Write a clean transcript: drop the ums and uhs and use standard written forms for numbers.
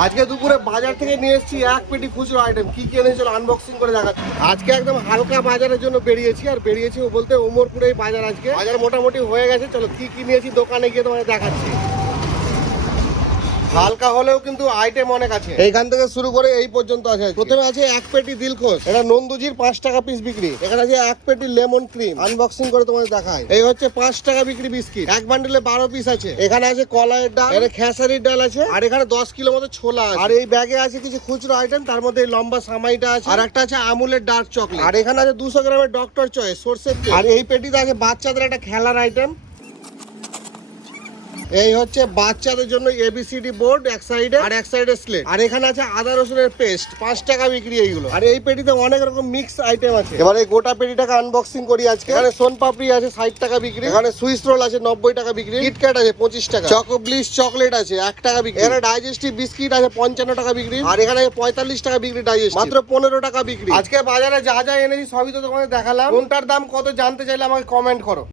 আজকে দুপুরে বাজার থেকে নিয়ে এসেছি এক পেটি খুচরো আইটেম। কি কি এনেছিল আনবক্সিং করে দেখাচ্ছি। আজকে একদম হালকা বাজারের জন্য বেরিয়েছি, আর বেরিয়েছি বলতে উমরপুরেই বাজার। আজকে বাজার মোটামুটি হয়ে গেছে। চলো কি কি নিয়েছি দোকানে গিয়ে তোমাকে দেখাচ্ছি। হালকা হলেও কিন্তু আইটেম অনেক আছে। এইখান থেকে শুরু করে এই পর্যন্ত আছে। প্রথমে আছে এক পেটি দিলখোশ, এটা নন্দুজির 5 টাকা পিস বিক্রি। এখানে আছে এক পেটি লেমন ক্রিম, আনবক্সিং করে তোমাদের দেখায়। এই হচ্ছে 5 টাকা বিক্রি বিস্কিট, এক বান্ডিলে 12 পিস আছে। এখানে আছে কলাইয়ের ডাল, এখানে খেসারির ডাল আছে, আর এখানে 10 কিলো মতো ছোলা আছে। আর এই ব্যাগে আছে কিছু খুচরো আইটেম, তার মধ্যে এই লম্বা সামাইটা আছে, আর একটা আছে আমুলের ডার্ক চকলেট, আর এখানে আছে 200 গ্রামের ডক্টর চয়েস সরষের তেল। আর এই পেটিতে আছে বাচ্চাদের একটা খেলার আইটেম। এই হচ্ছে বাচ্চাদের জন্য এবিসিডি বোর্ড এক সাইডে, আর এক সাইডে স্লেট। আর এখানে আছে আদা রসুনের পেস্ট, 5 টাকা বিক্রি এইগুলো। আর এই পেটিতে অনেক রকম মিক্স আইটেম আছে। এবার এই গোটা পেটিটাকে আনবক্সিং করি আজকে। এখানে সোন পাপড়ি আছে 60 টাকা বিক্রি, এখানে সুইস রোল আছে 90 টাকা বিক্রি, কিটক্যাট আছে 25 টাকা, চকো ব্লিস চকলেট আছে 1 টাকা বিক্রি, এখানে ডাইজেস্টিভ বিস্কিট আছে 55 টাকা বিক্রি, আর এখানে 45 টাকা বিক্রি ডাইজেস্টিভ, মাত্র 15 টাকা বিক্রি। আজকে বাজারে যা যা এনেছি সবই তো তোমাদের দেখালাম। কোনটার দাম কত জানতে চাইলে আমাকে কমেন্ট করো।